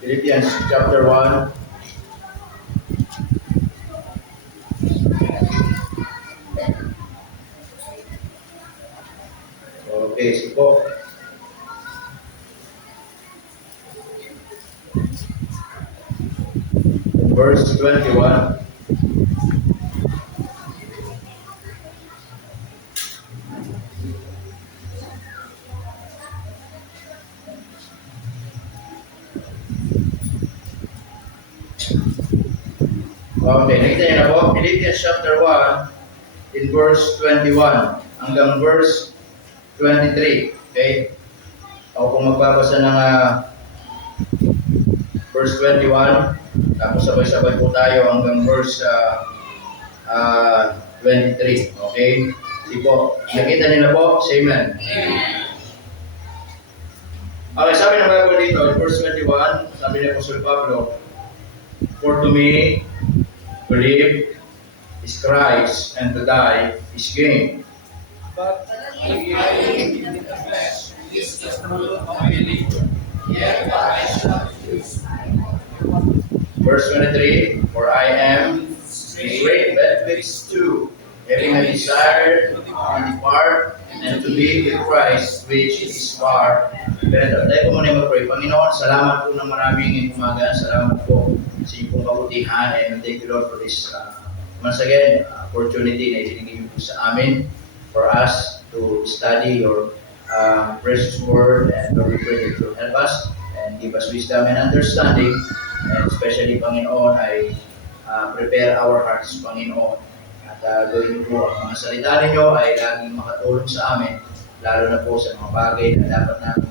Philippians chapter 1. Okay, sige po. Verse 21. Okay, nakita niyo na po, Philippians chapter 1 in verse 21 hanggang verse 23. Okay? Ako kung magbabasa ng verse 21, tapos sabay-sabay po tayo hanggang verse 23. Okay? Sige po, nakita niyo na po, say amen. Okay, sabi ng Bible dito, in verse 21, sabi ni Apostle Pablo, "For to me, to live is Christ, and to die is gain." But if I live in the flesh, this is the rule of my labor. Yet I shall choose. Verse 23, "For I am a great betwixt two, having a desire to depart and to be with Christ, which is far better." Tayo po muna mag-pray. Panginoon, salamat po ng maraming umaga. Salamat po sa iyong pong kabutihan, and thank you, Lord, for this once again opportunity na ibinigay niyo po sa amin for us to study your precious word, and Lord, we pray that you help us and give us wisdom and understanding, and especially, Panginoon, ay prepare our hearts, Panginoon, at gawin niyo po ang mga salita ninyo ay laging makatulong sa amin, lalo na po sa mga bagay na dapat namin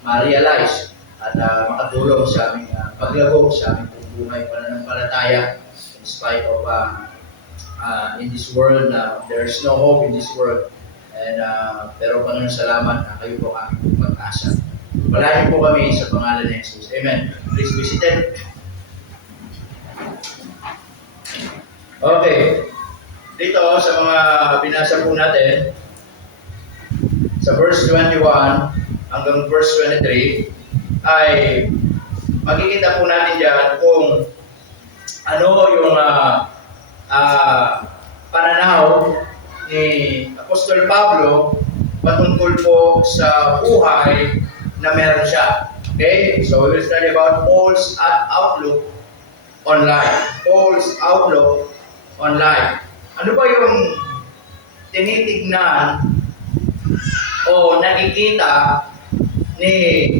ma-realize at makatulong sa aming paglago sa aming buhay pananampalataya, in spite of in this world na there's no hope in this world, and pero Panginoon, salamat na kayo po ang aming pag-asa. Palahin po kami sa pangalan ni Jesus. Amen. Please be seated. Okay. Dito sa mga binasa po natin, sa verse 21 hanggang verse 23, ay makikita po natin dyan kung ano yung pananaw ni Apostol Pablo patungkol po sa buhay na meron siya. Okay? So we will study about Paul's outlook on life. Paul's outlook on life. Ano ba yung tinitignan o nakikita ni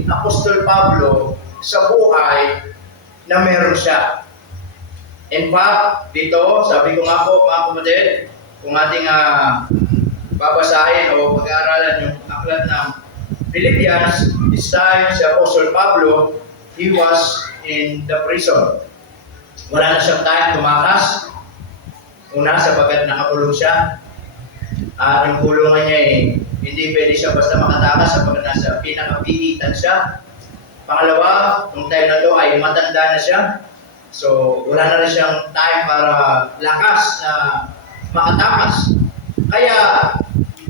Apostol Pablo sa buhay na meron siya? In fact, dito, sabi ko nga po, mga kapatid, kung ating babasahin o pag-aaralan yung aklat ng Philippians, this time si Apostle Pablo, he was in the prison. Wala na siyang time tumakas. Una, sapagkat nakakulong siya. At yung kulungan niya hindi pwede siya basta makatakas sapagkat nasa pinakapilitan siya. Pangalawa, yung time na to ay matanda na siya. So, wala na rin siyang time para lakas na makatakas. Kaya,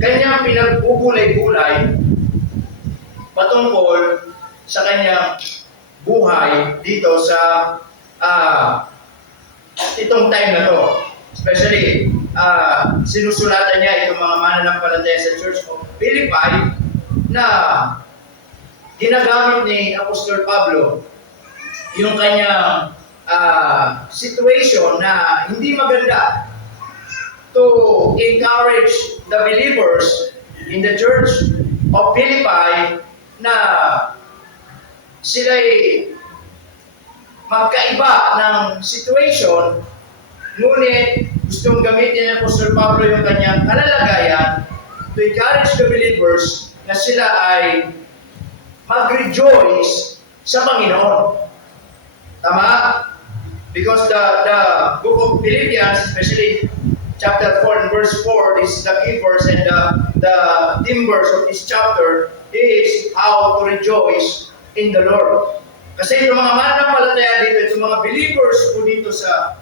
kanyang pinagbubulay-bulay patungkol sa kanyang buhay dito sa itong time na to. Especially, sinusulatan niya itong mga mananampalataya sa Church of Philippi na ginagamit ni Apostol Pablo yung kanyang situation na hindi maganda to encourage the believers in the Church of Philippi na sila'y magkaiba ng situation, ngunit gustong gamitin ng Apostol Pablo yung kanyang kalalagayan to encourage the believers na sila ay mag-rejoice sa Panginoon. Tama? Because the book of Philippians, especially chapter 4 and verse 4, is the key verse, and the theme verse of this chapter is how to rejoice in the Lord. Kasi itong mga mananampalataya dito, itong mga believers po dito sa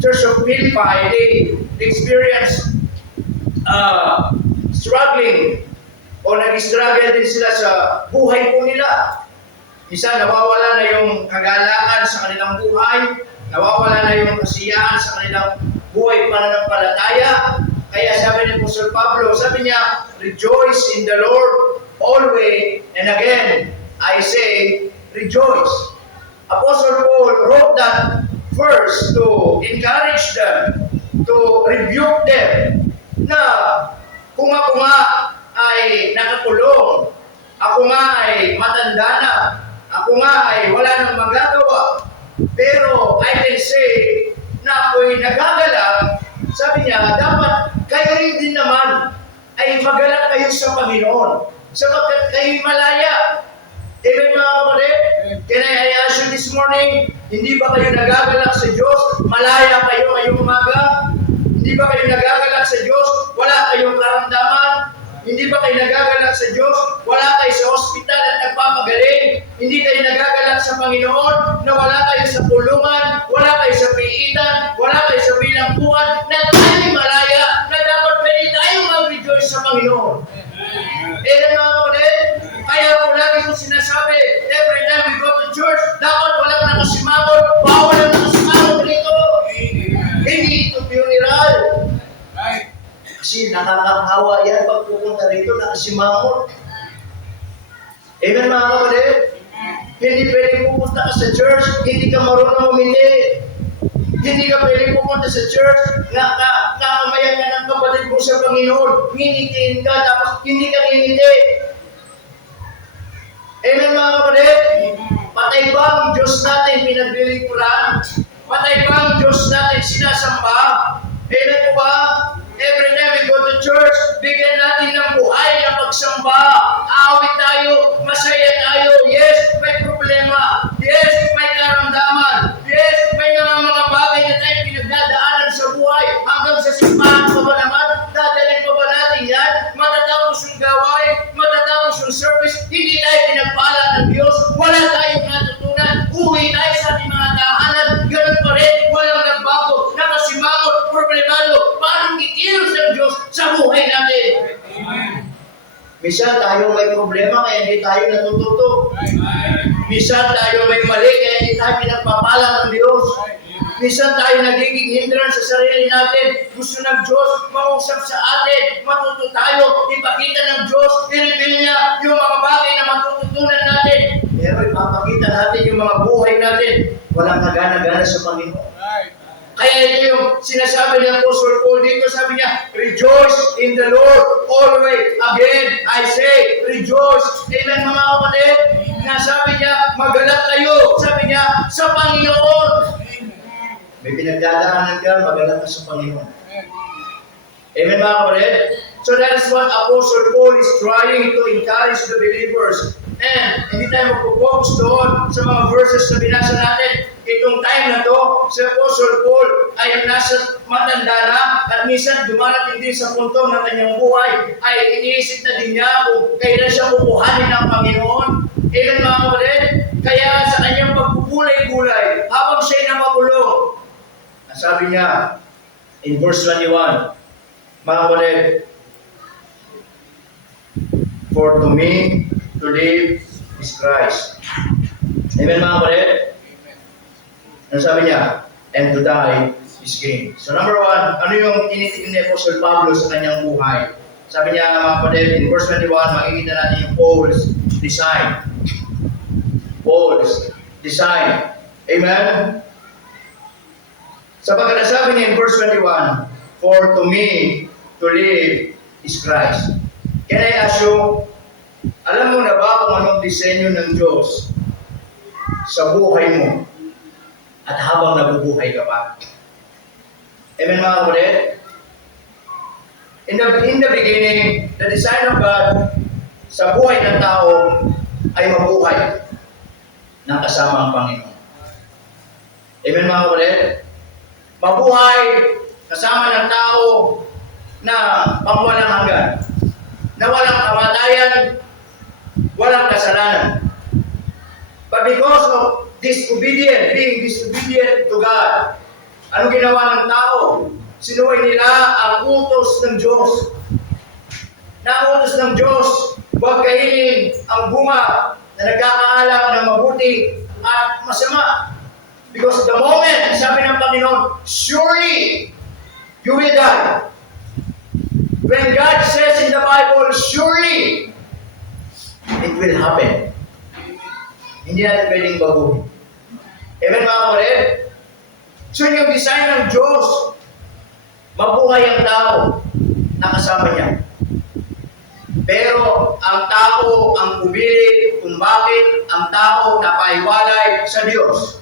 Church of Philippi, they experience struggling o nag-struggle din sila sa buhay po nila. Isa, nawawala na yung kagalakan sa kanilang buhay, nawawala na yung kasiyahan sa kanilang buhay pananampalataya. Kaya sabi ni Apostle Pablo, sabi niya, rejoice in the Lord always, and again, I say, rejoice. Apostle Paul wrote that verse to encourage them, to rebuke them, na kung ako nga ay nakakulong, ako nga ay matanda na, ako nga ay wala nang magagawa, pero I can say na ako'y nagagalak. Sabi niya, dapat kayo rin din naman ay magalak kayo sa Panginoon, sapagkat kayo'y malaya. Amen mga kapatid? Can I ask you this morning, hindi ba kayo nagagalak sa Diyos? Malaya kayo ngayong umaga? Hindi ba kayo nagagalak sa Diyos? Wala kayong karamdaman? Hindi ba kayo nagagalak sa Diyos? Wala kayo sa ospital at nagpapagaling? Hindi kayo nagagalak sa Panginoon na wala kayo sa pulungan, wala kayo sa piitan, wala kayo sa bilangguan, na tayo'y malaya, na dapat pwede tayong mag-rejoice sa Panginoon. Amen mga kapatid? Kaya ako lagi kong sinasabi, every time we go to church, dapat walang nakasimangot, bawal ang nakasimangot dito. Hindi ito funeral. Kasi nakakahawa yan pag pupunta rito, nakasimangot. Amen mga kapatid? Hindi pwedeng pupunta ka sa church, hindi ka marunong umiti. Hindi ka pwedeng pupunta sa church, nakamayan ka ng kapatid mo sa Panginoon, nginitiin ka, tapos hindi ka ngingiti. Amen mga kapatid? Patay ba ang Diyos natin pinaglilingkuran? Patay ba ang Diyos natin sinasamba? Amen po ba? Every time we go to church, bigyan natin ng buhay na pagsamba. Awit tayo, masaya tayo. Yes, may problema. Yes, may karamdaman. Yes, may mga bagay na tayo pinagdadaanan sa buhay. Hanggang sa simbahan pa ba naman? Dadalhin pa ba natin yan? Matatapos yung gawain, matatapos yung service, hindi tayo pinagpala ng Diyos. Wala tayong natutunan. Uwi tayo sa ating mga tahanan. Ganun pa rin, walang nagbago. Nakasimangot, problemado. Paano kikilos ng Diyos sa buhay natin? Minsan tayo may problema kaya hindi tayo natututo. Minsan tayo may mali kaya hindi tayo pinagpapala ng Diyos. Minsan tayo nagiging hindrance sa sarili natin. Gusto ng Diyos mausap sa atin. Matuto tayo. Ipakita ng Diyos. I-reveal niya yung mga bagay na matututunan natin. Pero ipapakita natin yung mga buhay natin. Walang kagana-gana sa Panginoon. Kaya ito yung sinasabi ng Apostle Paul dito. Sabi niya, rejoice in the Lord always. Again, I say, rejoice. Amen mga kapatid? Nasabi niya, magalak kayo. Sabi niya, sa Panginoon. May pinagdadaanan ka, magalak ka sa Panginoon. Amen mga kapatid? So that is what Apostle Paul is trying to encourage the believers. And hindi tayo magpo-focus doon sa mga verses na binasa natin. Itong time na to, si Apostle Paul ay nasa matanda na at minsan dumarating din sa punto ng kanyang buhay ay iniisip na din niya kung kailan siya kukuhanin ng Panginoon. Amen mga kapatid? Kaya sa kanyang pagpupulay-gulay habang siya'y namakulong, sabi niya in verse 21, mga kapatid, for to me to live is Christ. Amen mga kapatid? Ano sabi niya? And to die is gain. So number one, ano yung tinitingnan ni Apostle Pablo sa kanyang buhay? Sabi niya mga kapatid, in verse 21, makikita natin yung Paul's design. Paul's design. Amen? Sapagkat sabi niya in verse 21, for to me to live is Christ. Can I ask you, alam mo na ba kung anong disenyo ng Diyos sa buhay mo at habang nabubuhay ka pa? Amen mga kapatid? In the beginning, the design of God sa buhay ng tao ay mabuhay ng kasama ang Panginoon. Amen mga kapatid? Mabuhay kasama ng tao na pangwalang hanggan, na walang kamatayan, walang kasalanan. But because of being disobedient to God, ano ginawa ng tao? sinuway nila ang utos ng Diyos. Na ang utos ng Diyos, huwag kainin ang bunga na nagkakaalam ng mabuti at masama. Because the moment, sabi ng Panginoon, surely you will die. When God says in the Bible, surely it will happen. Hindi natin pwedeng baguhin. Amen mga kapatid? So yung design ng Diyos, mabuhay ang tao na kasama niya. Pero ang tao ang pumili kung bakit ang tao napaiwalay sa Diyos.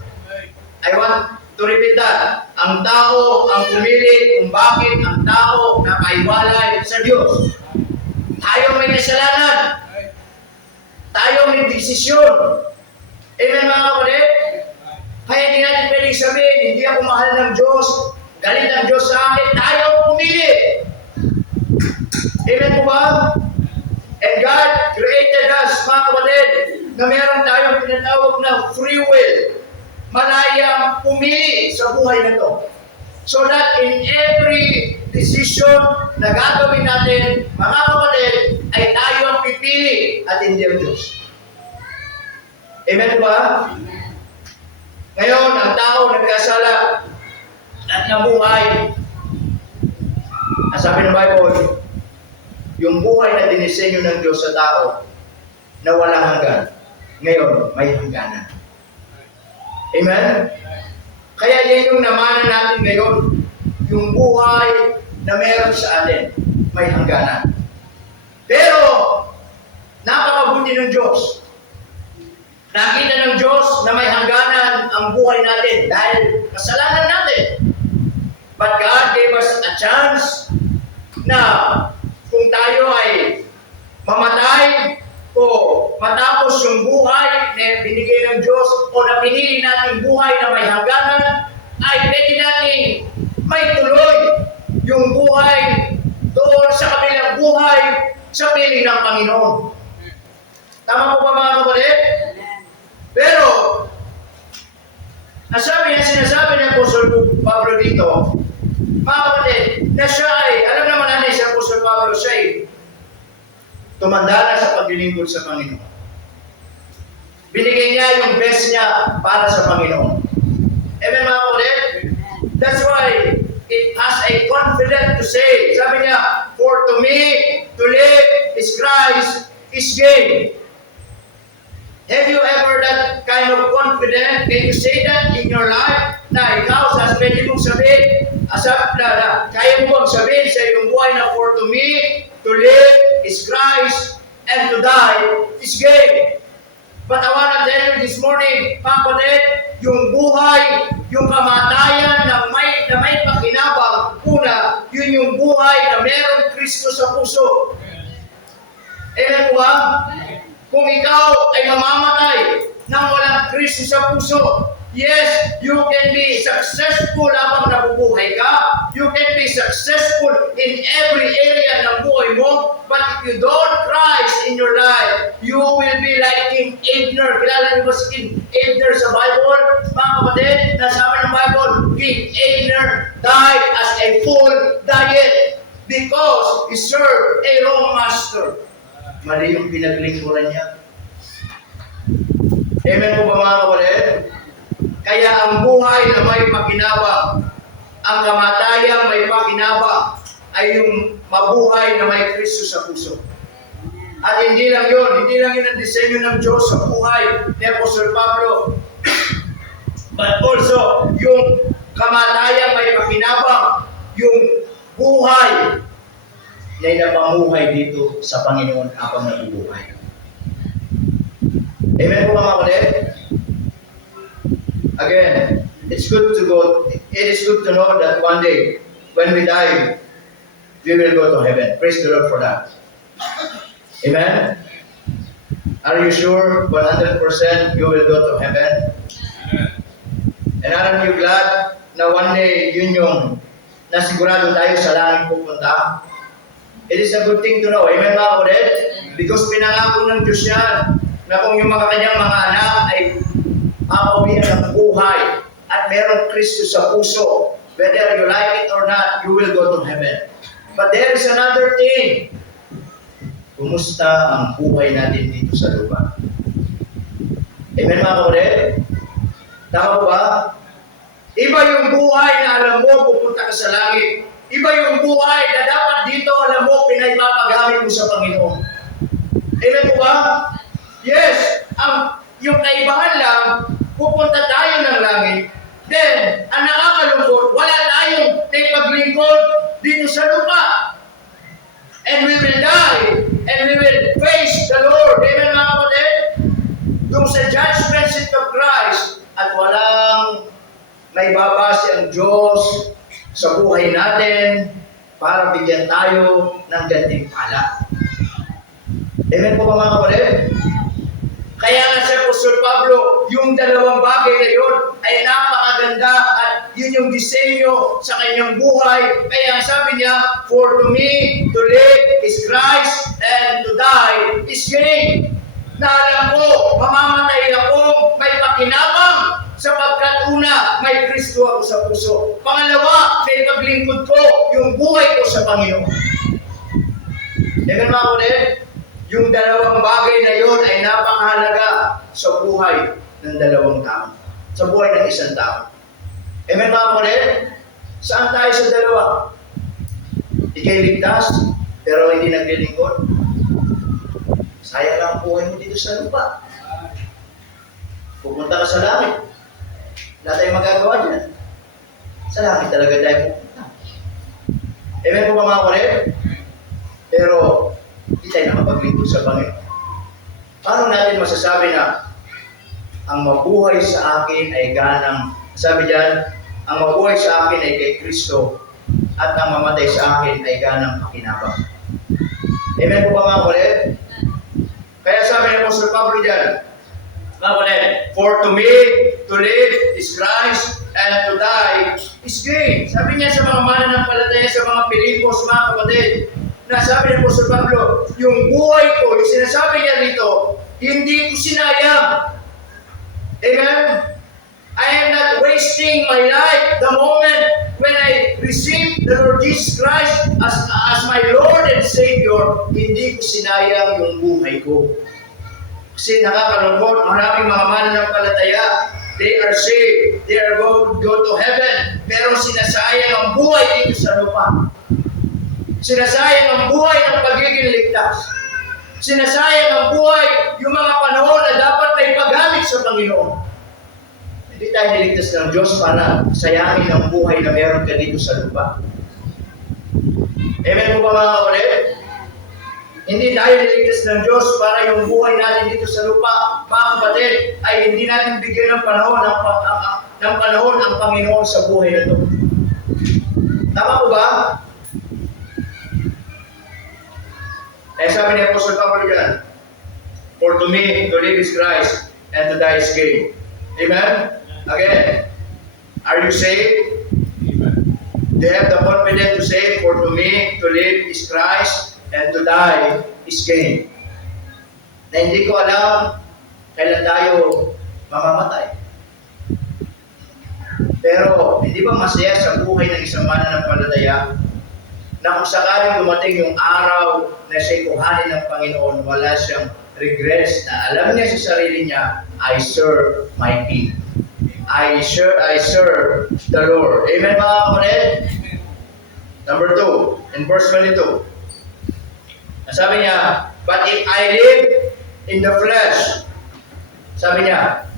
I want to repeat that. Ang tao ang pumili kung bakit ang tao napaiwalay sa Diyos. Tayo may kasalanan. Tayo may desisyon. Amen mga kapatid? Kaya hindi natin pwedeng sabihin, hindi ako mahal ng Diyos, galit ang Diyos sa akin, tayo ang pumili. Amen po ba? And God created us, mga kapatid, na meron tayong tinatawag na free will. Malayang pumili sa buhay na to. So that in every decision na gagawin natin, mga kapatid, ay tayo ang pipili at hindi ang Diyos. Amen ba? Ngayon, ang tao nagkasala at nabuhay. Ang sabi ng Bible, yung buhay na dinisenyo ng Diyos sa tao na walang hanggan, ngayon may hangganan. Amen? Kaya yan yung namanan natin ngayon, yung buhay na meron sa atin, may hangganan. Pero, napakabuti ng Diyos. Nakita ng Diyos na may hangganan ang buhay natin dahil kasalanan natin. But God gave us a chance na kung tayo ay mamatay o matapos yung buhay na binigay ng Diyos o na pinili natin buhay na may hangganan, ay pwede natin may tuloy yung buhay doon sa kabilang buhay sa piling ng Panginoon. Tama po ba mga kapatid? Pero, ang sinasabi ng Apostol Pablo dito, mga kapatid, na siya ay, alam naman natin si Apostol Pablo, siya ay tumanda na sa paglilingkod sa Panginoon. Binigay niya yung best niya para sa Panginoon. Amen mga kapatid? That's why it has a confidence to say, sabi niya, for to me, to live is Christ, is gain. Have you ever that kind of confidence? Can you say that in your life? Na ikaw, pwede mong sabihin, kaya mo bang sabihin sa iyong buhay na for to me, to live is Christ, and to die is gain. But I want to tell you this morning, mga kapatid, yung buhay, yung kamatayan na may pakinabang, una, yun yung buhay na meron Kristo sa puso. Amen po ba? Kung ikaw ay mamamatay nang walang Kristo sa puso, yes, you can be successful habang nabubuhay ka. You can be successful in every area ng buhay mo. But if you don't Christ in your life, you will be like King Abner. Kilala niyo ba si King Abner sa Bible? Mga kapatid, nasabi ng Bible, King Abner died as a fool died because he served a wrong master. Mali yung pinaglingkuran niya. Amen po ba mga kapatid? Kaya ang buhay na may pakinabang, ang kamatayang may pakinabang, ay yung mabuhay na may Kristo sa puso. At hindi lang yun ang disenyo ng Diyos sa buhay ni Apostol Pablo. But also, yung kamatayang may pakinabang, yung buhay na napamuhay dito sa Panginoon habang nabubuhay. Amen po mga kapatid? Again, it is good to know that one day, when we die, we will go to heaven. Praise the Lord for that. Amen? Are you sure 100% you will go to heaven? And aren't you glad na one day, yun yung nasigurado tayo sa langit pupunta? It is a good thing to know. Amen mga kapatid? Because pinangako ng Diyos yan na kung yung mga kanyang mga anak ay makawian ng buhay at merong Kristo sa puso, Whether you like it or not, you will go to heaven. But there is another thing. Kumusta ang buhay natin dito sa lupa? Amen mga kapatid? Tama po ba? Iba yung buhay na alam mo pupunta ka sa langit. Iba yung buhay na dapat dito alam mo pinaipapagamit mo sa Panginoon. Amen po ba? Yes, yung kaibahan lang, pupunta tayo ng langit. Then, ang nakakalungkot, wala tayong naipaglingkod dito sa lupa. And we will die, and we will face the Lord. Amen mga kapatid? Doon sa judgment seat of Christ, at walang may babase ang Diyos sa buhay natin para bigyan tayo ng gantimpala. Amen po ba mga kapatid? Kaya nga si Apostol Pablo, yung dalawang bagay na yun ay napakaganda at yun yung disenyo sa kanyang buhay. Kaya ang sabi niya, for to me, to live is Christ and to die is gain. Na alam ko, mamamatay ako, may pakinabang sapagkat una, may Kristo ako sa puso. Pangalawa, may paglingkod ko yung buhay ko sa Panginoon. Amen mga kapatid? Yung dalawang bagay na yun ay napakahalaga sa buhay ng dalawang tao. Sa buhay ng isang tao. Amen mga kapatid? Saan tayo sa dalawa? Ika'y ligtas, pero hindi naglilingkod. Sayang lang ang buhay mo dito sa lupa. Pupunta ka sa langit. Wala tayong magagawa dyan. Sa langit talaga tayo pupunta. Amen po ba mga kapatid? Pero, hindi tayo nakapaglingkod sa Panginoon. Paano natin masasabi na ang mabuhay sa akin ay ganang, sabi diyan, ang mabuhay sa akin ay kay Kristo at ang mamatay sa akin ay ganang pakinabang. Amen po ba mga kapatid? Kaya sabi ng Apostol Pablo diyan, mga kapatid, for to me, to live is Christ and to die is gain. Sabi niya sa mga mananampalataya sa mga Pilipos, mga kapatid, na sabi ng Apostol Pablo, yung buhay ko, yung sinasabi niya dito, hindi ko sinayang. Amen? I am not wasting my life the moment when I receive the Lord Jesus Christ as my Lord and Savior, hindi ko sinayang yung buhay ko. Kasi nakakalungkot, maraming mga mananampalataya, they are saved, they are going to go to heaven, pero sinasayang ang buhay dito sa lupa. Sinasayang ang buhay ng pagiging ligtas. Sinasayang ang buhay yung mga panahon na dapat na ipagamit sa Panginoon. Hindi tayo niligtas ng Diyos para sayangin ang buhay na meron ka dito sa lupa. Amen po ba mga kapatid? Hindi tayo niligtas ng Diyos para yung buhay natin dito sa lupa, mga kapatid, ay hindi natin bigyan ng panahon ang Panginoon sa buhay na ito. Tama po ba? Kaya sabi ni Apostol Pablo dyan, for to me, to live is Christ, and to die is gain. Amen? Again, are you saved? Amen. Do you have the confidence to say, for to me, to live is Christ, and to die is gain? Na hindi ko alam kailan tayo mamamatay. Pero, hindi ba masaya sa buhay ng isang mananampalataya na kung sakaling dumating yung araw na siya'y kuhanin ng Panginoon, wala siyang regrets na alam niya sa sarili niya, I serve my King. I serve the Lord. Amen mga kapatid? Number 2, in verse 22. Sabi niya, but if I live in the flesh, sabi niya,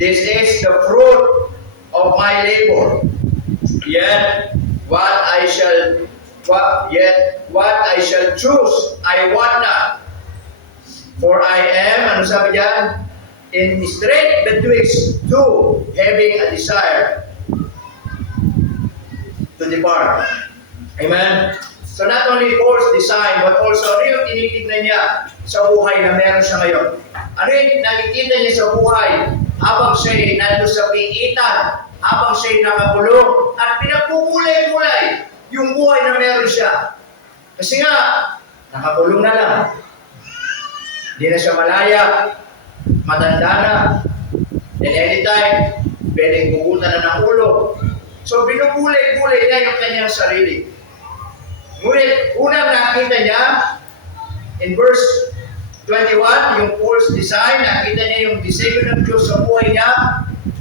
this is the fruit of my labor. Yet, what I shall choose, I want not. For I am, ano sabi diyan? In strait betwixt two, having a desire to depart. Amen? So not only Paul's design, but also ano yung tinitignan niya sa buhay na meron siya ngayon? Ano yung nakikita niya sa buhay habang siya'y nandun sa piitan, habang siya'y nakakulong, at pinagpupulay-pulay yung buhay na meron siya. Kasi nga, nakakulong na lang. Hindi na siya malaya, matanda na, and anytime, pwedeng pupunta na ng ulo. So binubulay-bulay niya yung kanyang sarili. Ngunit unang nakita niya, in verse 21, yung false design, nakita niya yung disenyo ng Diyos sa buhay niya,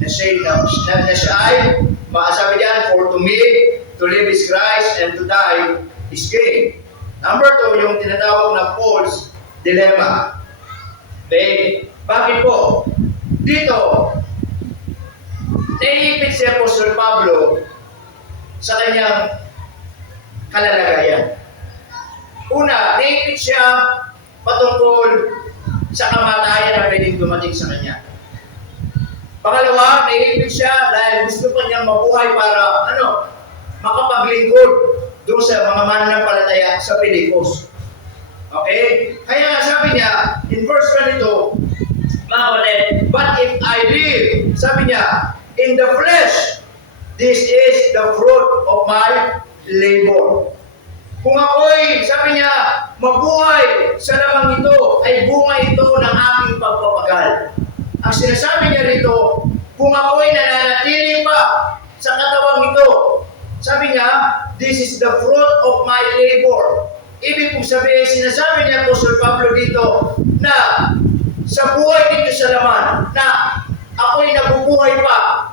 na siya ay, maasabi diyan, for to me, to live is Christ, and to die is gain. Number 2, yung tinatawag na false dilemma. Okay? Bakit po? Dito, naiipit si Apostol Pablo sa kanyang kalalagayan. Una, naiipit siya patungkol sa kamatayan na pwedeng dumating sa kanya. Pangalawa, naiipit siya dahil gusto pa niyang mabuhay para, makapaglingkod doon sa mga mananampalataya sa Pilipos. Okay? Kaya nga sabi niya, in verse 22, mga kapatid, but if I live, sabi niya, in the flesh, this is the fruit of my labor. Kung ako'y, sabi niya, mabuhay sa lamang ito, ay bunga ito ng aking pagpapagal. Ang sinasabi niya rito, kung ako'y nananatili pa sa katawang ito, sabi niya, this is the fruit of my labor. Ibig kong sabihin, sinasabi niya Apostol Pablo dito, na sa buhay dito sa laman, na ako'y nabubuhay pa,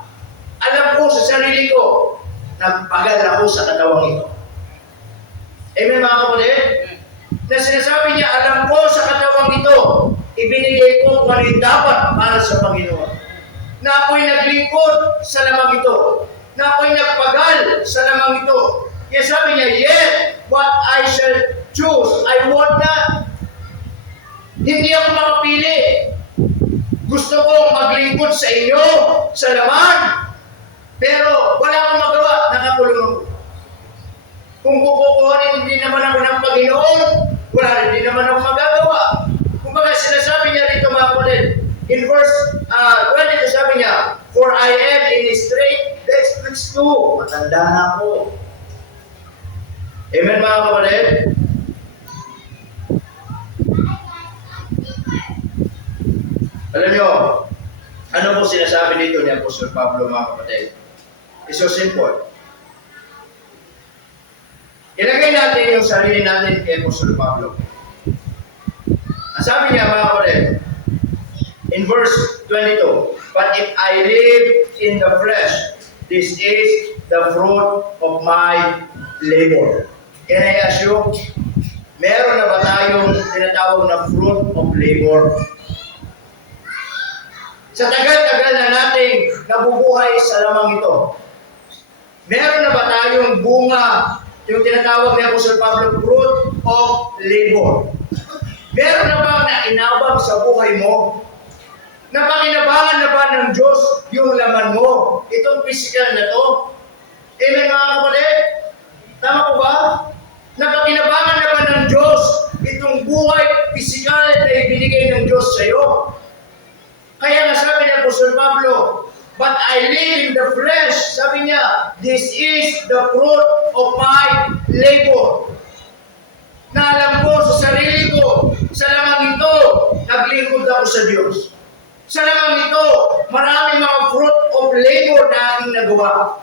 alam ko sa sarili ko, nagpagal ako sa katawang ito. Amen mga kapatid? Na sinasabi niya, alam ko sa katawang ito, ibinigay ko kung ano yung dapat para sa Panginoon. Na ako'y naglingkod sa lamang ito. Na ako'y nagpagal sa lamang ito. Kaya sabi niya, yet what I shall choose, I want not. Hindi ako makapili. Gusto kong maglingkod sa inyo, sa laman, pero wala akong magawa, nakakulong ako. Kung kukukuhanin din naman ako ng Panginoon, wala din naman ako magagawa. Kung baga sinasabi niya rito mga kapatid, in verse 22 sabi niya, for I am in a strait betwixt two. Matanda na ako. Amen mga kapatid? Alam niyo, ano po sinasabi dito ni Apostol Pablo mga kapatid? It's so simple. Ilagay natin yung sarili natin kay Apostol Pablo. Ang sabi niya mga kapatid, in verse 22, but if I live in the flesh, this is the fruit of my labor. Can I ask you, meron na ba tayong tinatawag na fruit of labor? Sa tagal-tagal na nating nabubuhay sa lamang ito, meron na ba tayong bunga, yung tinatawag ni Apostol Pablo, fruit of labor? Meron na ba na inabang sa buhay mo? Napakinabangan na ba ng Diyos yung laman mo? Itong physical na to? Amen mga kapatid? Tama po ba? Napakinabangan na ba ng Diyos itong buhay physical na ibinigay ng Diyos sa iyo? Kaya nga sabi ni Apostol Pablo, but I live in the flesh. Sabi niya, this is the fruit of my labor. Na alam ko sa sarili ko, sa lamang ito, naglingkod ako sa Diyos. Sa lamang ito, maraming mga fruit of labor na aking nagawa.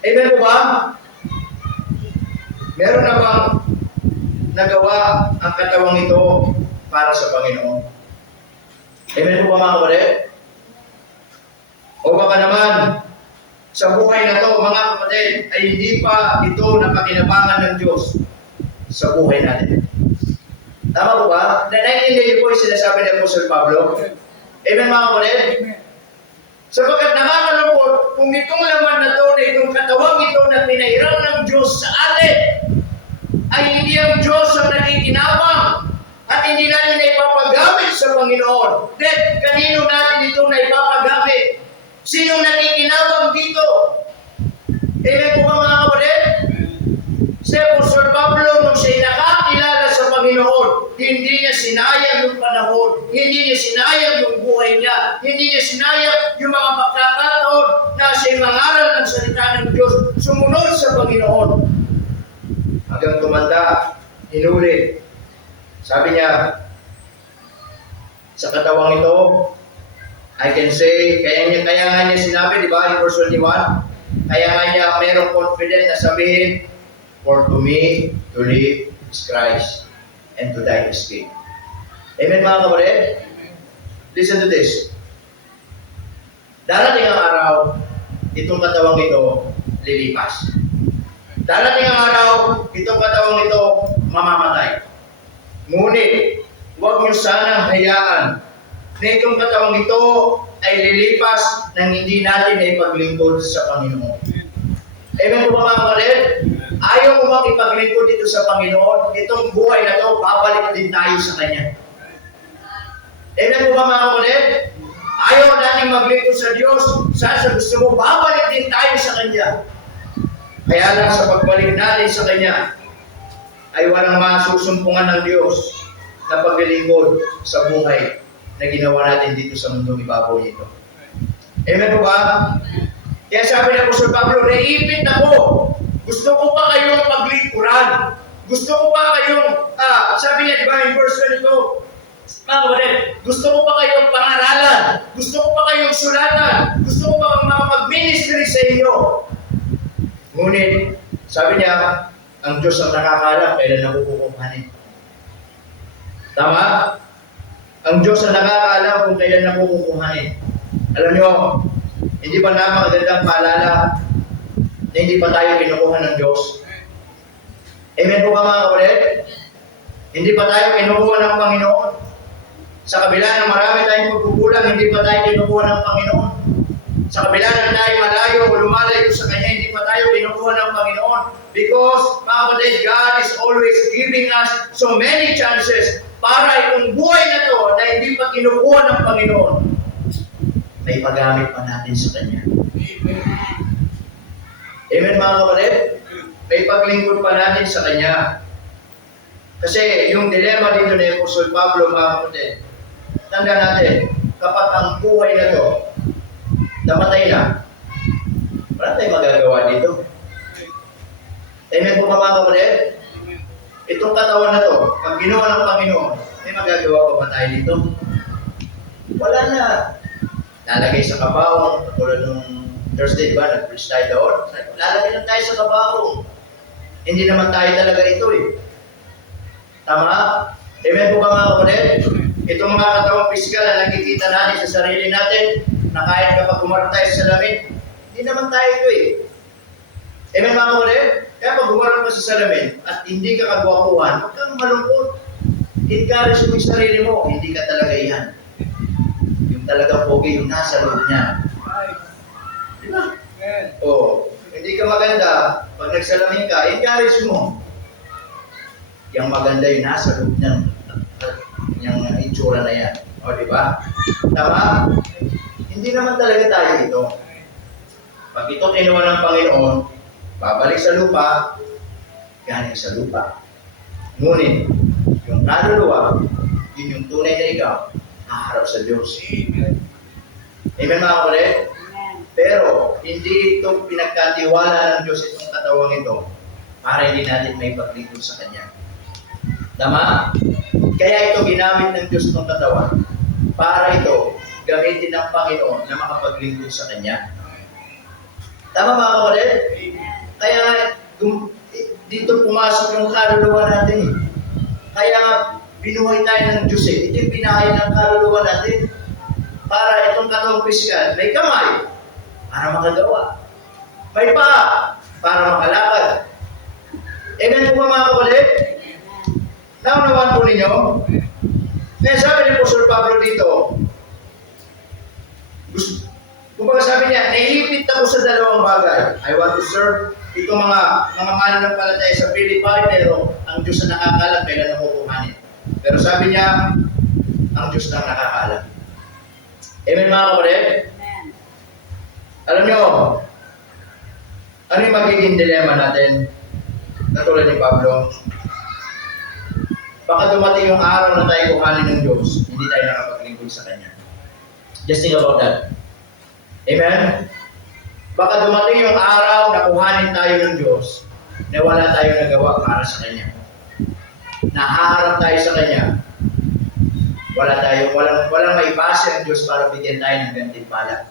Amen po ba? Meron na bang nagawa ang katawang ito para sa Panginoon? Amen po ba mga kapatid? O baka naman, sa buhay na to, mga kapatid, ay hindi pa ito napakinabangan ng Diyos sa buhay natin. Tama po ba? Naiintindihan niyo po yung sinasabi ni Apostol Pablo? Amen mga kapatid? Sapagkat nakakalungkot, kung itong laman na to, na itong katawang ito na pinahirang ng Diyos sa atin, ay hindi ang Diyos ang nakikinabang at hindi natin na ipapagamit sa Panginoon. Then, kanino natin ito na ipapagamit? Sinong nakikinabang dito? Amen po ba mga kapatid? Si Apostol Pablo, nung siya'y nakakilala sa Panginoon, hindi niya sinayang yung panahon, hindi niya sinayang yung buhay niya, hindi niya sinayang yung mga pagkakataon na siya'y mangaral ng salita ng Diyos, sumunod sa Panginoon. Hanggang tumanda, hinuli. Sabi niya, sa katawang ito, I can say, kaya nga niya sinabi, di ba, in verse 21, Kaya nga niya merong confident na sabihin, for to me, to live is Christ, and to die is gain. Amen mga kapatid? Listen to this. Darating ang araw, itong katawang ito lilipas. Darating ang araw, itong katawang ito mamamatay. Ngunit, huwag niyo sanang hayaan na itong katawang ito ay lilipas nang hindi natin ay paglingkod sa Panginoon. Amen po mga kapatid? Ayaw mo makipaglingkod dito sa Panginoon, itong buhay na ito, babalik din tayo sa Kanya. Amen po mga kapatid? Ayaw natin maglingkod sa Diyos, sa gusto mo, babalik din tayo sa Kanya. Kaya lang sa pagbalik natin sa Kanya, ay walang masusumpungan ng Diyos na paglilingkod sa buhay na ginawa natin dito sa mundong ibabaw nito. Amen po ba? Kaya sabi ng Apostol Pablo, naipit ako. Gusto ko pa kayong paglingkuran. Gusto ko pa kayong, sabi niya, di ba, in verse 22, mga kapatid, gusto ko pa kayong pangaralan. Gusto ko pa kayong sulatan. Gusto ko pa makapag-ministry sa inyo. Ngunit, sabi niya, ang Diyos ang nakakaalam kailan nakukukuhanin. Tama? Ang Diyos ang nakakaalam kung kailan nakukukuhanin. Alam niyo, hindi ba napakagandang paalala na hindi pa tayo kinukuha ng Diyos? Amen po ba mga kapatid? Hindi pa tayo kinukuha ng Panginoon. Sa kabila ng marami tayong pagkukulang, hindi pa tayo kinukuha ng Panginoon. Sa kabila ng tayo malayo o lumalayo sa Kanya, hindi pa tayo kinukuha ng Panginoon. Because, mga kapatid, God is always giving us so many chances para itong buhay na to na hindi pa kinukuha ng Panginoon, may paggamit pa natin sa Kanya. Amen mga kapatid? May paglingkod pa natin sa Kanya. Kasi yung dilema dito ni Apostol Pablo, mga kapatid, tanda natin, kapag ang buhay na to, namatay na, wala tayong magagawa dito. Amen po ba mga kapatid? Itong katawan na to, pag ginawa ng Panginoon, may magagawa pa ba tayo dito? Wala na. Lalagay sa kabaong, tulad nung Thursday, di ba? Nag-preach tayo doon. Lalagay lang tayo sa kabaong. Hindi naman tayo talaga ito eh. Tama? Amen po ba mga kapatid? Itong mga katawang pisikal na nakikita natin sa sarili natin, na kahit kapag gumarap tayo sa salamin, hindi naman tayo ito eh. Amen mga kapatid? Kaya pag gumarap ka sa salamin at hindi ka kagwapuhan, huwag kang malungkot. Encourage mo yung sarili mo, hindi ka talaga iyan. Yung talagang pogi, yung nasa loob niya. Di ba? O, hindi ka maganda, pag nagsalamin ka, encourage mo. Yung maganda yung nasa loob niya, yung itsura na yan. O, di ba? Tama? Hindi naman talaga tayo ito. Pag ito kinuha ng Panginoon, babalik sa lupa, galing sa lupa. Ngunit, yung kaluluwa, yun yung tunay na ikaw, haharap sa Diyos. Amen. Amen mga kapatid? Pero, hindi ito pinagkatiwala ng Diyos itong katawang ito para hindi natin may paglingkod sa Kanya. Tama? Kaya ito ginamit ng Diyos itong katawan para ito gamitin ng Panginoon na makapaglingkod sa Kanya. Tama mga kapatid? Kaya dito pumasok yung kaluluwa natin. Kaya binuhay tayo ng Diyos eh. Ito yung pinahay ng kaluluwa natin. Para itong katawang pisikal, may kamay para makagawa. May paa para makalakad. Amen po ba mga kapatid? Naunawaan po ninyo? Kaya sabi ni Apostol Pablo dito, kumbaga sabi niya, naipit ako sa dalawang bagay. I want to serve itong mga mananampalataya sa Philippi, pero ang Diyos na nakakalam, kailan nakukuhanin. Pero sabi niya, ang Diyos na nakakalam. Amen mga kapatid? Amen. Alam niyo, ano yung magiging dilema natin? Katulad ni Pablo, baka dumating yung araw na tayo kuhanin ng Diyos, hindi tayo nakapaglingkod sa Kanya. Just think about that. Amen? Baka dumating yung araw na kuhanin tayo ng Diyos na wala tayong nagawa para sa Kanya. Nahaharap tayo sa Kanya. Walang maibase ang Diyos para bigyan tayo ng gantimpala.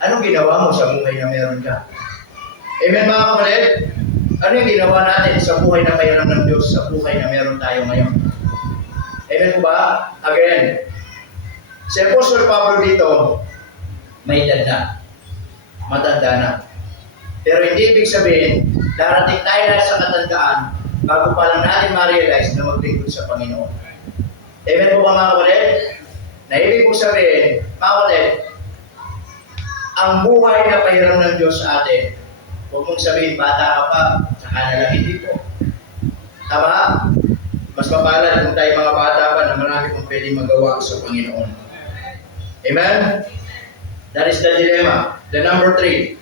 Anong ginawa mo sa buhay na meron ka? Amen mga kapatid? Ano yung ginawa natin sa buhay na pairam ng Diyos, sa buhay na meron tayo ngayon? Amen po ba? Again, si Apostol Pablo dito, may edad na. Matanda na. Pero hindi ibig sabihin, darating tayo na sa katandaan bago pa lang natin ma-realize na maglingkod sa Panginoon. Amen po ba mga kapatid? Na ibig po sabihin, mga kapatid, ang buhay na pahiram ng Diyos sa atin, huwag mong sabihin, bata ka pa, saka na lang hindi po. Tama? Mas mapalad kung tayo mga bata pa na marami kong pwedeng magawa sa Panginoon. Amen? That is the dilemma. The number 3.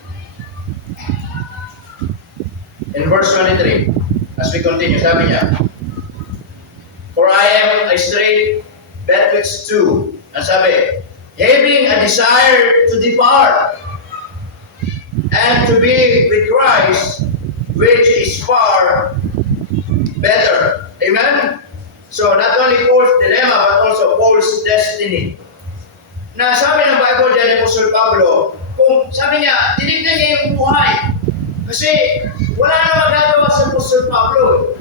In verse 23, as we continue, sabi niya, for I am a straight betwixt two. Ang sabi, having a desire to depart and to be with Christ, which is far better. Amen? So, not only Paul's dilemma, but also Paul's destiny. Na sabi ng Bible dyan ni Apostol Pablo, kung sabi niya, tinignan niya yung buhay. Kasi wala na magagawa sa Apostol Pablo.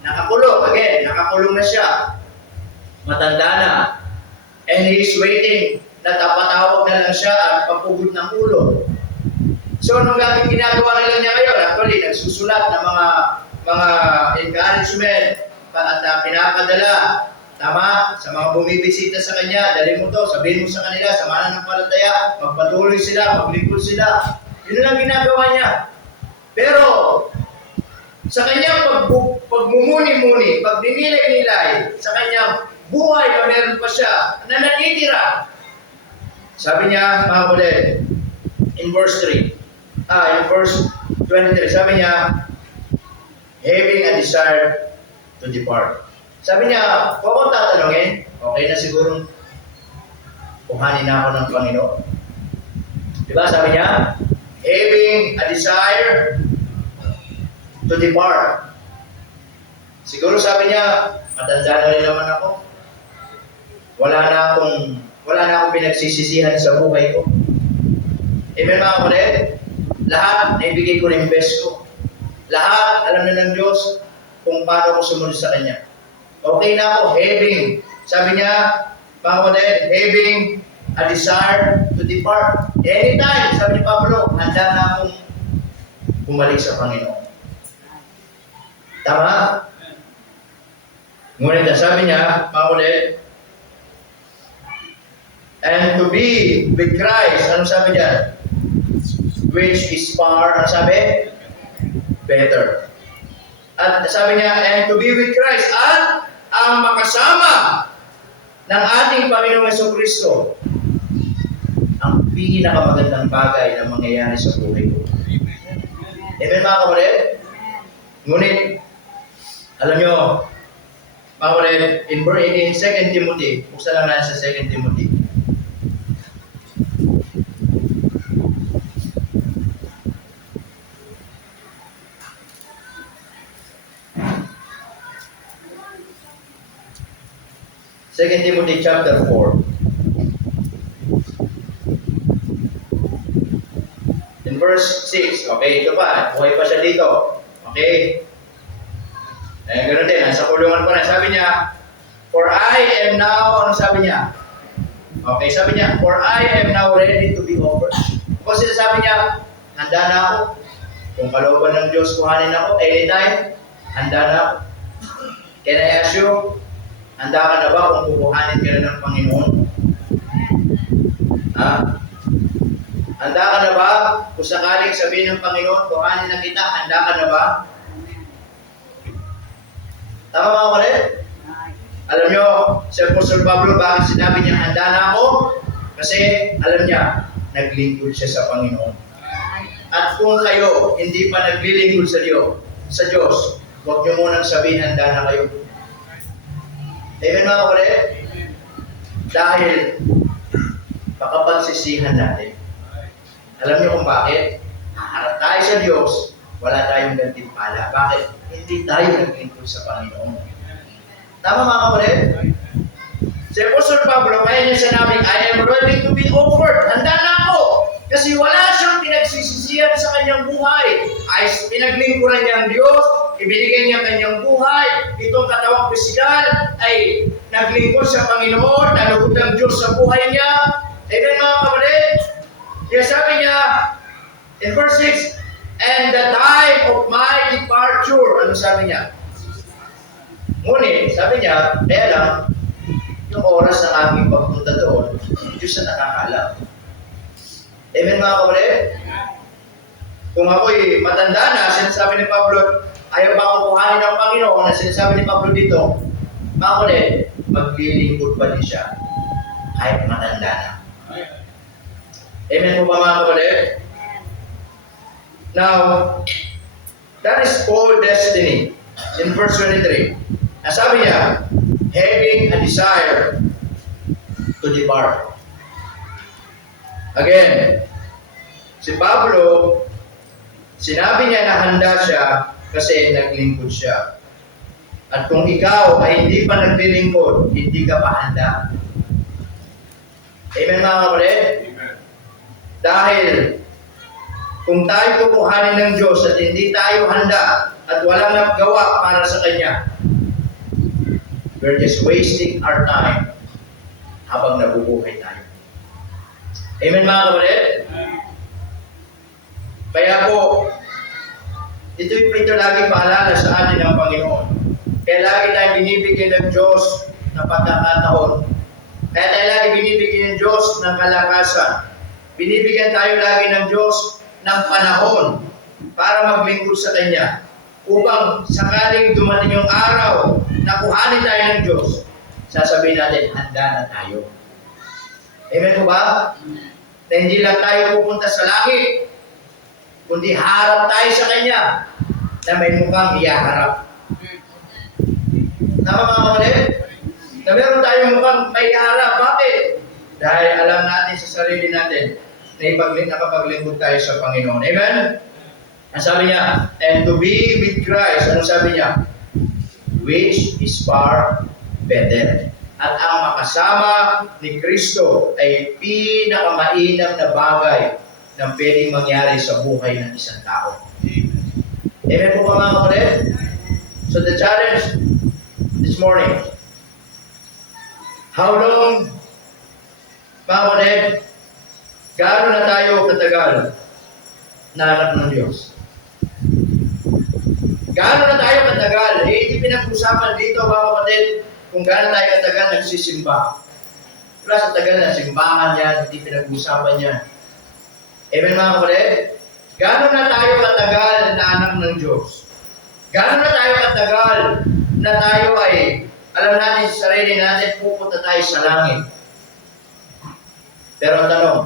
Nakakulong, again, nakakulong na siya. Matanda na. And he is waiting na tapatawag na lang siya at papugod ng ulo. So, anong ginagawa na lang niya ngayon? Actually, nagsusulat ng mga encouragement at pinapadala. Tama? Sa mga bumibisita sa kanya, dali mo to, sabihin mo sa kanila, sa mananampalataya, magpatuloy sila, maglingkod sila. Yun lang ginagawa niya. Pero, sa kanyang pagmumuni-muni, pagninilay-nilay, sa kanyang buhay na meron pa siya, na natitira. Sabi niya, mga kulit, in verse 23, sabi niya, having a desire to depart. Sabi niya, kung akong tatanungin, okay na siguro kuhanin na ako ng Panginoon. Diba? Sabi niya, having a desire to depart. Siguro sabi niya, matanda na rin naman ako. Wala na akong pinagsisisihan sa buhay ko. Amen mga kapatid? Lahat naibigay ko ng best ko. Lahat alam na ng Diyos kung paano ko sumunod sa Kanya. Okay na ako, sabi niya, mga kapatid, having a desire to depart. Anytime, sabi ni Pablo, handa na akong bumalik sa Panginoon. Tama? Ngunit sabi niya, mga kapatid, and to be with Christ, ano sabi niya? Which is far, ano sabi? Better. At sabi niya, and to be with Christ, at ang makasama ng ating Panginoong Jesucristo, ang pinakamagandang bagay na mangyayari sa buhay ko. Amen mga kapatid? Ngunit, alam nyo, mga kapatid, in 2 Timothy, buksan lang natin sa 2 Timothy. Second Timothy chapter 4. In verse 6. Okay, ito pa. Buhay pa siya dito. Okay? Eh, ganoon din. Nasa kulungan pa rin. Sabi niya, for I am now, ano sabi niya? Okay, sabi niya, for I am now ready to be offered. Kasi sabi niya, handa na ako. Kung kalooban ng Diyos, kuhanin ako anytime. Handa na ako. Can I ask you, handa ka na ba kung kukuhanin ka na ng Panginoon? Ha? Handa ka na ba kung sakaling sabihin ng Panginoon, kuhanin na kita, handa ka na ba? Tama mga kapatid? Alam nyo, si Apostol Pablo, bakit sinabi niya, handa na ako? Kasi, alam niya, naglingkod siya sa Panginoon. At kung kayo, hindi pa naglilingkod sa Diyos, huwag nyo munang sabihin, handa na kayo. Amen mga kapatid? Dahil makapagsisihan natin. Alam niyo kung bakit? Harap tayo sa Diyos, wala tayong gantimpala. Bakit? Hindi tayo naglingkod sa Panginoon. Tama mga kapatid? Si Apostol Pablo, kaya niya sinabing, I am ready to be offered. Handa na ako. Kasi wala siyang pinagsisisihan sa kanyang buhay. Ay pinaglingkuran niya ang Diyos, ibinigay niya ang kanyang buhay. Itong katawang pisikal ay naglingkod sa Panginoon, nalugod ng Diyos sa buhay niya. Amen mga kapatid? Kaya sabi niya, in verse 6, and the time of my departure, ano sabi niya? Ngunit, sabi niya, kaya lang, yung oras ng aking pagpunta doon, Diyos na nakakaalam. Amen mga kapatid? Kung ako'y matanda na, sinasabi ni Pablo, ayaw ba akong kuhanin ng Panginoon, na sinasabi ni Pablo dito, mga kapatid, maglilingkod pa din siya, kahit matanda na. Amen po ba mga kapatid? Now, that is called destiny. In verse 23, sabi niya, having a desire to depart. Again, si Pablo, sinabi niya na handa siya kasi naglingkod siya. At kung ikaw ay hindi pa naglilingkod, hindi ka pa handa. Amen mga kapatid? Dahil kung tayo kukuhanin ng Diyos at hindi tayo handa at walang nagawa para sa Kanya, we're just wasting our time habang nabubuhay tayo. Amen mga kapatid? Kaya po, ito lagi paalala sa atin ng Panginoon. Kaya lagi tayo binibigyan ng Diyos ng pagkakataon. Kaya tayo lagi binibigyan ng Diyos ng kalakasan. Binibigyan tayo lagi ng Diyos ng panahon para maglingkod sa Kanya. Upang sakaling dumating yung araw na kuhanin tayo ng Diyos, sasabihin natin, handa na tayo. Amen po ba? Na hindi lang tayo pupunta sa langit, kundi harap tayo sa Kanya na may mukhang iyaharap. Tama mga kapatid? Na meron tayong mukhang may iyaharap. Bakit? Dahil alam natin sa sarili natin na nakapaglingkod tayo sa Panginoon. Amen? Ang sabi niya, and to be with Christ, ano sabi niya? Which is far better. At ang makasama ni Kristo ay pinakamainam na bagay na pwedeng mangyari sa buhay ng isang tao. Amen po mga kapatid? So the challenge this morning, how long, mga kapatid, gaano na tayo katagal na anak ng Diyos? Gaano na tayo katagal? Hindi pinag-usapan dito mga kapatid kung gaano tayo katagal nagsisimba. Wala sa tagal na simbahan yan, hindi pinag-usapan yan. Amen mga kapatid? Gaano na tayo katagal na anak ng Diyos? Gaano na tayo katagal na tayo ay, alam natin sa sarili natin, pupunta tayo sa langit. Pero ang tanong,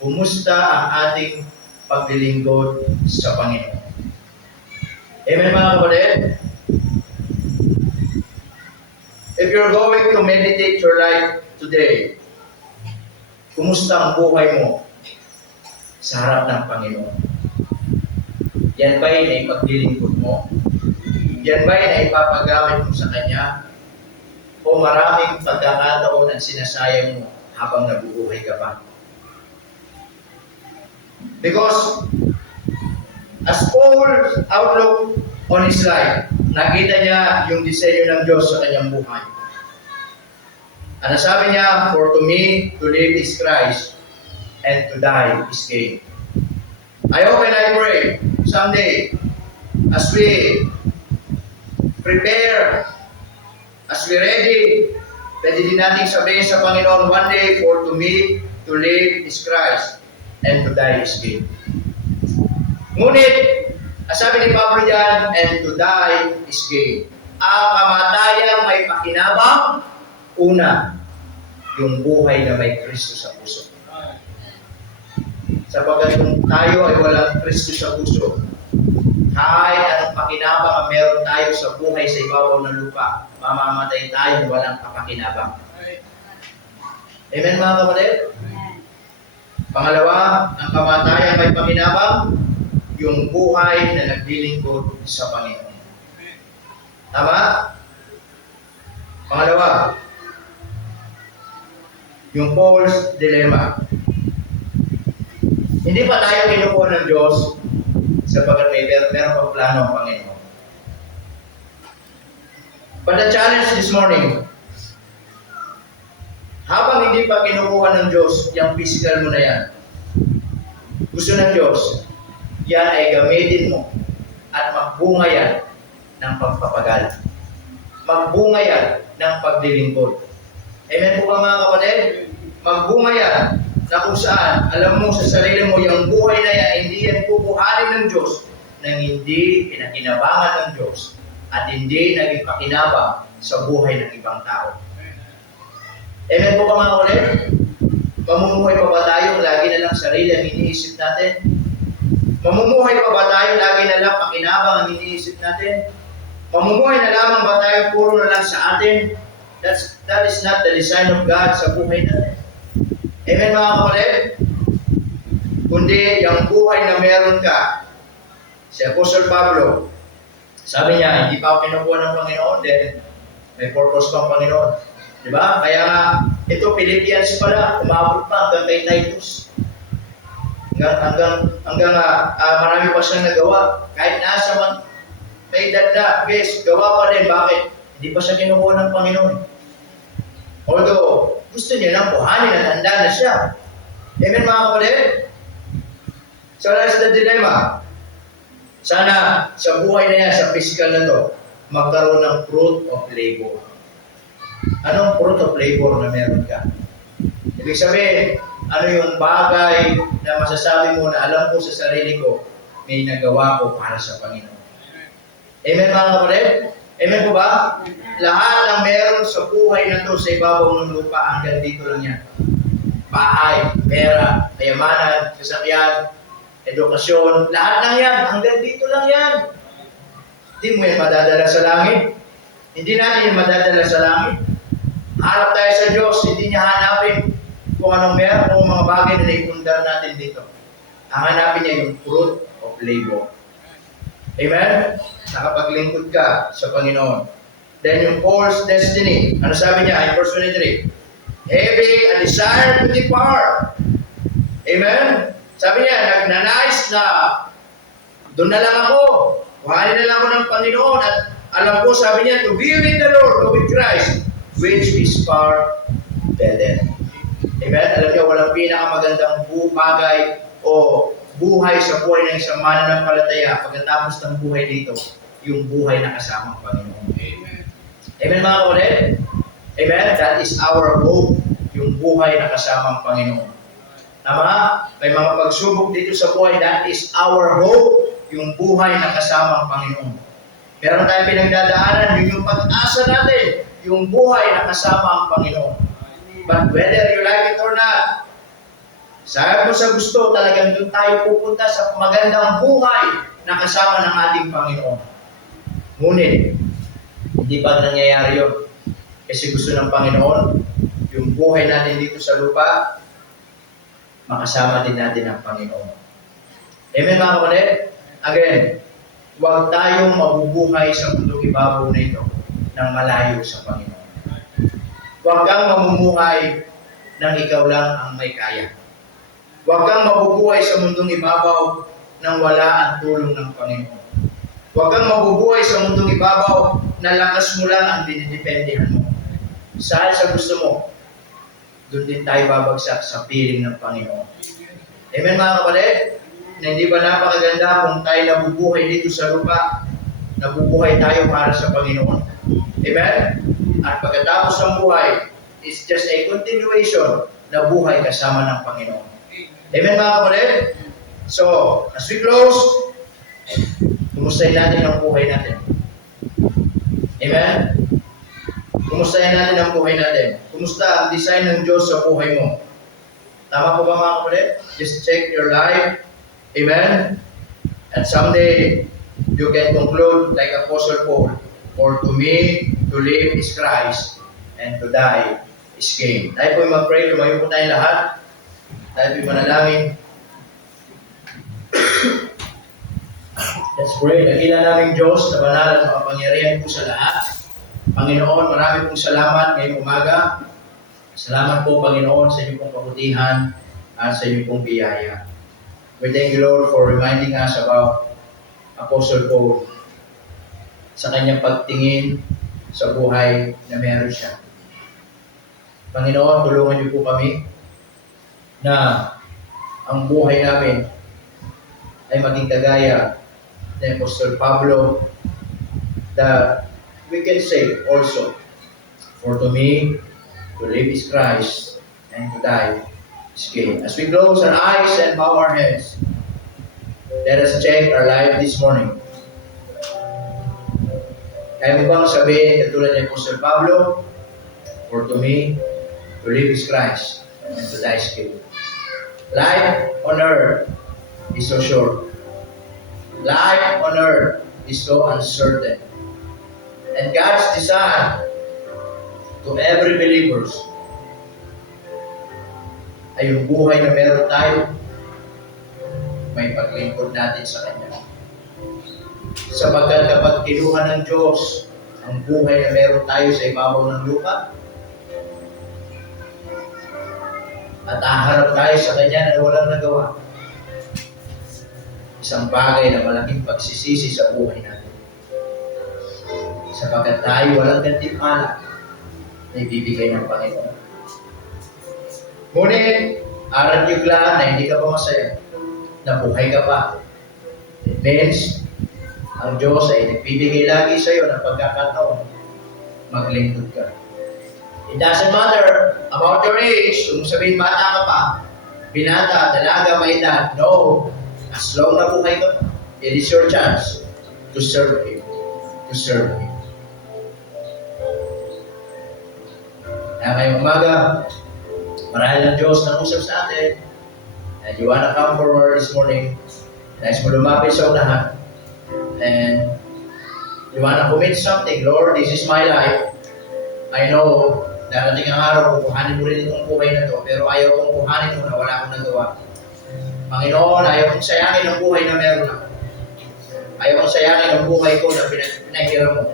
kumusta ang ating paglilingkod sa Panginoon? Amen mga kapatid? If you're going to meditate your life today, kumusta ang buhay mo sa harap ng Panginoon? Yan ba'y naipaglilingkod mo? Yan ba'y naipapagamit mo sa Kanya? O maraming pagkakataon ang sinasayang mo habang nabubuhay ka pa? Because as Paul's outlook on his life, nakita niya yung disenyo ng Diyos sa kanyang buhay. Ano sabi niya? For to me, to live is Christ, and to die is gain. I hope and I pray, someday, as we prepare, as we ready, pwede din natin sabihin sa Panginoon, one day, for to me, to live is Christ, and to die is gain. Ngunit, sabi ni Pablo diyan, and to die is gain. Ang kamatayan may pakinabang, una, yung buhay na may Kristo sa puso. Sapagkat kung tayo ay walang Kristo sa puso, kahit anong pakinabang ang meron tayo sa buhay sa ibabaw ng lupa, mamamatay tayo walang kapakinabang. Amen mga kapatid? Pangalawa, ang kamatayan may pakinabang, yung buhay na naglilingkod sa Panginoon. Tama? Pangalawa, yung Paul's dilemma. Hindi pa tayo kinukuha ng Diyos sapagkat meron pang plano ang Panginoon. But the challenge this morning, habang hindi pa kinukuha ng Diyos yung physical mo na yan, gusto ng Diyos, yan ay gamitin mo at magbunga yan ng pagpapagal. Magbunga yan ng pagdilingkod. Amen po ba mga kapatid? Magbunga yan na kung saan, alam mo sa sarili mo, yung buhay na yan, hindi yan kukuhanin ng Diyos nang hindi pinakinabangan ng Diyos at hindi naging pakinabang sa buhay ng ibang tao. Amen po ba mga kapatid? Mamumuhay pa ba tayo lagi na lang sarili ang iniisip natin? Mamumuhay pa ba tayo lagi na lang pakinabang ang iniisip natin? Mamumuhay na lamang ba tayo puro na lang sa atin? That is not the design of God sa buhay natin. Amen mga kapatid? Kundi yung buhay na meron ka, si Apostle Pablo, sabi niya, hindi pa ako kinukuha ng Panginoon, then may purpose pang Panginoon. Diba? Kaya nga, ito Philippians pala, umabot pa hanggang kay Titus. Hanggang marami pa siyang nagawa. Kahit nasa may edad na, guys, gawa pa rin. Bakit? Hindi pa siya kinukuha ng Panginoon. Although, gusto niya lang kuhanin at handa na siya. Amen mga kapatid? So that's the dilemma. Sana sa buhay na yan, sa physical na to, magkaroon ng fruit of labor. Anong fruit of labor na meron ka? Ibig sabihin, ano yung bagay na masasabi mo na alam ko sa sarili ko, may nagawa ko para sa Panginoon. Amen mga kapatid? Amen po ba? Lahat ng meron sa buhay na to sa ibabaw ng lupa, hanggang dito lang yan. Bahay, pera, kayamanan, sasakyan, edukasyon, lahat ng yan, hanggang dito lang yan. Hindi mo yan madadala sa langit. Hindi natin yan madadala sa langit. Harap tayo sa Diyos, hindi niya hanapin kung anong meron, kung mga bagay na naipundar natin dito. Ang hanapin niya yung fruit of labor. Amen? Nakapaglingkod ka sa Panginoon. Then yung false destiny. Ano sabi niya in verse 23? Having a desire to depart. Amen? Sabi niya, nagnanais na doon na lang ako. Kuhanin na lang ako ng Panginoon at alam ko, sabi niya, to be with the Lord, to be Christ, which is far better. Amen? Alam niyo, walang pinakamagandang bagay o buhay sa buhay ng isang mananampalataya pagkatapos ng buhay dito, yung buhay na kasama ang Panginoon. Amen. Amen mga kapatid? Amen? That is our hope, yung buhay na kasama ang Panginoon. Tama? May mga pagsubok dito sa buhay, that is our hope, yung buhay na kasama ang Panginoon. Meron tayong pinagdadaanan, yun yung pag-asa natin, yung buhay na kasama ang Panginoon. But whether you like it or not, sabi mo sa gusto, talagang doon tayo pupunta sa magandang buhay na kasama ng ating Panginoon. Ngunit, hindi pa nangyayari yun. Kasi gusto ng Panginoon, yung buhay natin dito sa lupa, makasama din natin ang Panginoon. Amen mga kapatid? Again, huwag tayong mabubuhay sa mundong ibabaw na ito ng malayo sa Panginoon. Huwag kang mamumuhay nang ikaw lang ang may kaya. Huwag kang mabubuhay sa mundong ibabaw nang wala ang tulong ng Panginoon. Huwag kang mabubuhay sa mundong ibabaw na lakas mo lang ang dinidependihan mo. Sa gusto mo, doon din tayo babagsak sa piling ng Panginoon. Amen mga kapatid? Na hindi ba napakaganda kung tayo nabubuhay dito sa lupa, nabubuhay tayo para sa Panginoon. Amen? At pagkatapos ng buhay, is just a continuation na buhay kasama ng Panginoon. Amen mga kapatid? So, as we close, kumustahin natin ang buhay natin. Amen? Kumustahin natin ang buhay natin. Kumusta ang design ng Diyos sa buhay mo? Tama po ba mga kapatid? Just check your life. Amen? And someday, you can conclude like Apostle Paul, for to me, to live is Christ, and to die is gain. Tayo po mag-pray, lumayo po tayong lahat. Tayo po manalangin. Let's pray. Dakila naming Diyos na banal at makapangyarihan po sa lahat. Panginoon, marami pong salamat ngayong umaga. Salamat po, Panginoon, sa inyong pong kabutihan at sa inyong pong biyaya. We thank you, Lord, for reminding us about Apostle Paul sa kanyang pagtingin sa buhay na meron siya. Panginoon, tulungan niyo po kami na ang buhay namin ay maging kagaya ni Apostle Pablo, that we can say also, for to me, to live is Christ, and to die is gain. As we close our eyes and bow our heads, let us check our life this morning. Kaya mo bang sabihin katulad ni Apostle Pablo, for to me, to live is Christ, and to die is gain. Life on earth is so short. Life on earth is so uncertain. And God's design to every believers ay yung buhay na meron tayo, may paglingkod natin sa Kanya. Sapagkat kapag kinuha ng Diyos ang buhay na meron tayo sa ibabaw ng lupa, at aharap tayo sa Kanya na walang nagawa, isang bagay na malaking pagsisisi sa buhay natin. Sapagkat tayo walang gantimpala na ibibigay ng Panginoon. Ngunit, aral yung lahat na hindi ka pa masaya, na buhay ka pa. It means, ang Diyos ay nagbibigay lagi sa iyo ng pagkakataon, maglingkod ka. It doesn't matter about your age, kung sabihin bata ka pa, binata, dalaga, may edad. No, as long na buhay ka pa, it is your chance to serve Him. To serve Him. Kaya ngayong umaga, marahil ng Diyos na usap sa atin, and you wanna come forward this morning, nais mo lumapit sa unahan, and you wanna commit something. Lord, this is my life. I know, darating ang araw, kukuhanin mo rin itong buhay na to, pero ayaw kong kuhanin mo na wala akong nagawa. Panginoon, ayaw kong sayangin ang buhay na meron ako. Ayaw kong sayangin ang buhay ko na pinahiram mo.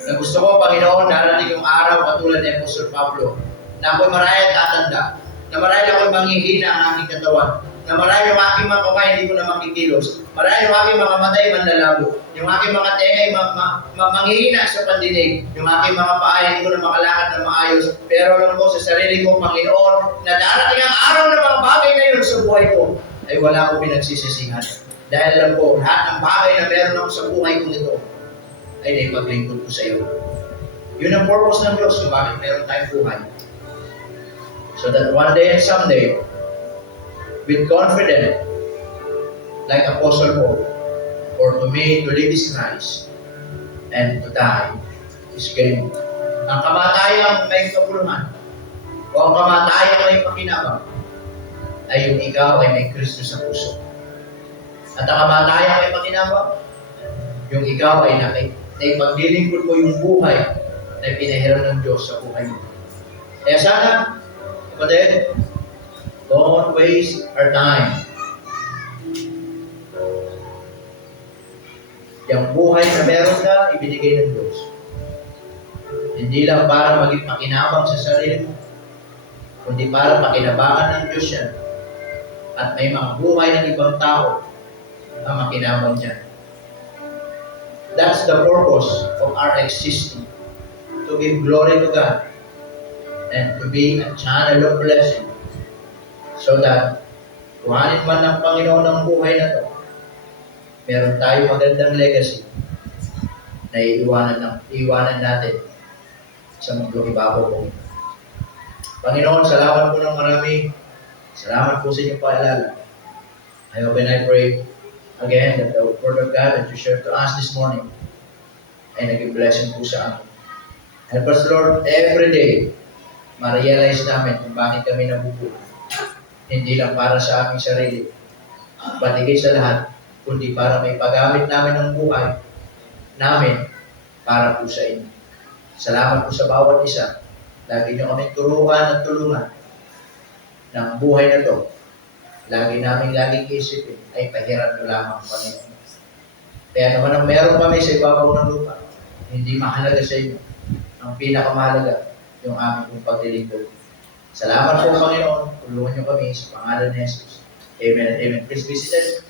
Na gusto ko, Panginoon, darating yung araw katulad ni Apostle Pablo, na ako'y marahil tatanda, na marahil ako'y manghihina ang aking katawan, na marahil yung aking mga kamay hindi ko na makikilos, marahil yung aking mga matay manlalabo, yung aking mga tenga ay manghihina sa pandinig, yung aking mga paa hindi ko na makalakad na maayos, pero alam ko sa sarili ko, Panginoon, na darating ang araw na mga bagay na yun sa buhay ko, ay wala ko pinagsisisihan. Dahil alam ko, lahat ng bagay na meron ako sa buhay ko nito, ay naipaglingkod ko sa iyo. Yun ang purpose ng Diyos kung bakit meron tayong buhay. So that one day and someday, with confidence, like Apostle Paul, for to me to live is Christ, and to die is gain. Ang kamatayang may kabuluhan, o ang kamatayang may pakinabang, ay yung ikaw ay may Kristo sa puso. At ang kamatayang may pakinabang, yung ikaw ay naipaglilingkod mo yung buhay na pinahiram ng Diyos sa buhay mo. Kaya sana, kapatid, don't waste our time. Yung buhay na meron ka, ibinigay ng Diyos. Hindi lang para maging pakinabang sa sarili mo, kundi para pakinabangan ng Diyos yan. At may mga buhay ng ibang tao ang makinabang dyan. That's the purpose of our existing. To give glory to God and to be a channel of blessing, so that kuhanin man ng Panginoon ang buhay na to, meron tayo magandang legacy na iiwanan natin sa mundong ibabaw po. Panginoon, salamat po ng marami. Salamat po sa inyong paalala. I hope and I pray again that the Word of God that you shared to us this morning ay naging blessing po sa amin. Help us, Lord, every day ma-realize namin kung bakit kami nabubuhay. Hindi lang para sa aming sarili, but higit sa lahat, kundi para may paggamit namin ang buhay namin para po sa inyo. Salamat po sa bawat isa. Lagi niyo kami turuan at tulungan ng buhay na to. Laging isipin ay pahiran ko lamang, Panginoon. Kaya naman ang meron kami sa ibabaw ng lupa, hindi mahalaga sa inyo. Ang pinakamahalaga, yung aming paglilingkod. Salamat po, Panginoon. Tulungan niyo kami sa pangalan ni Jesus. Amen and amen. Please be seated.